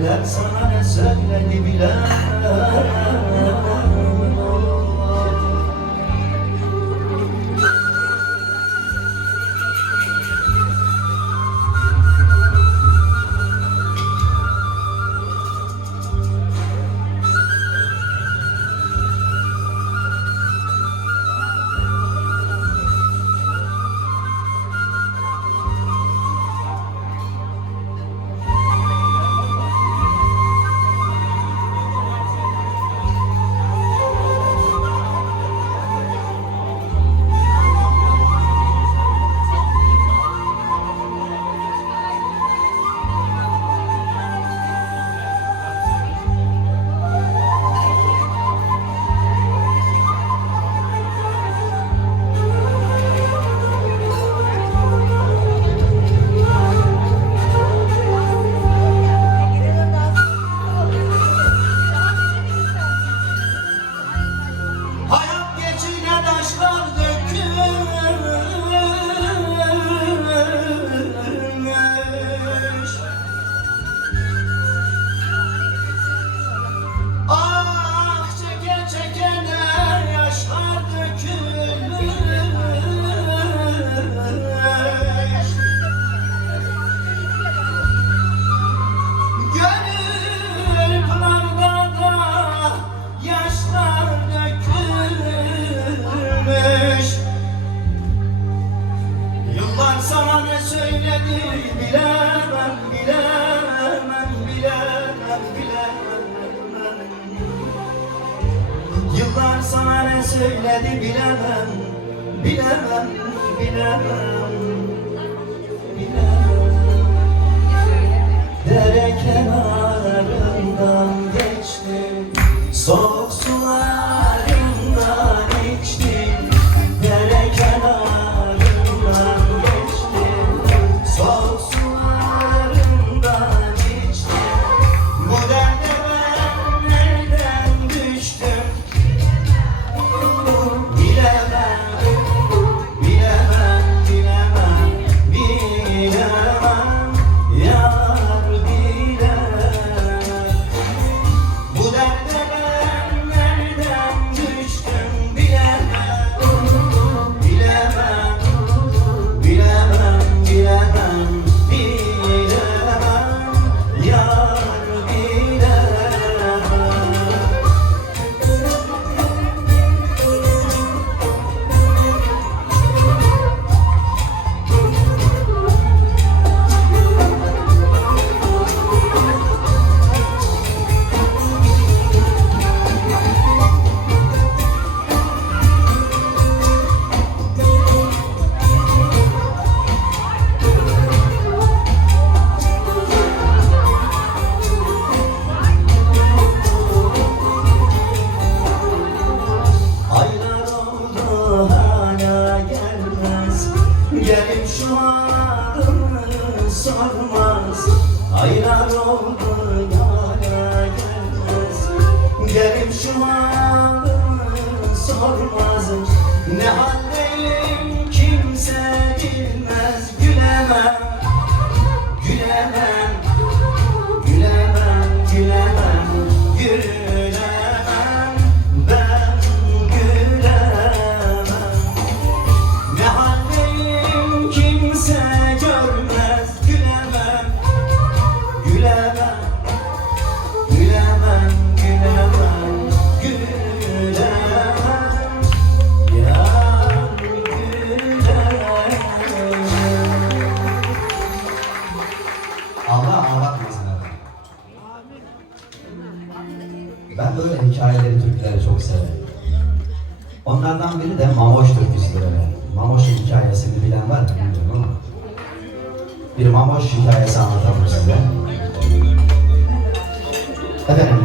Eller sana ne söyledi bilemem. Sana ne söyledi bilemem, bilemem, bilemem, bilemem. Yıllar sana ne söyledi bilemem, bilemem, bilemem, bilemem. Dere kenarından geçtim, soğuk sularından içtim. Dere kenarından gelip şu adımı sormaz. Aylar oldu hala gelmez. Gelip şu adımı sormaz. Ne haldeyim kimse bilmez. Gülemem, gülemem, gülemem, gülemem, gülemem. Ben gülemem. Ne haldeyim kimse görmez. Gülemem, gülemem, gülemem, gülemem, gülemem. Yar gülemem. Allah ağlatmasın abi. Ben böyle hikayeleri, türküleri çok severim. Onlardan biri de Mamoş türküsüdür öyle. Mamoş'un hikayesini bilen var mı bilmiyorum ama bir Mamoş hikayesi anlatalım size. Efendim,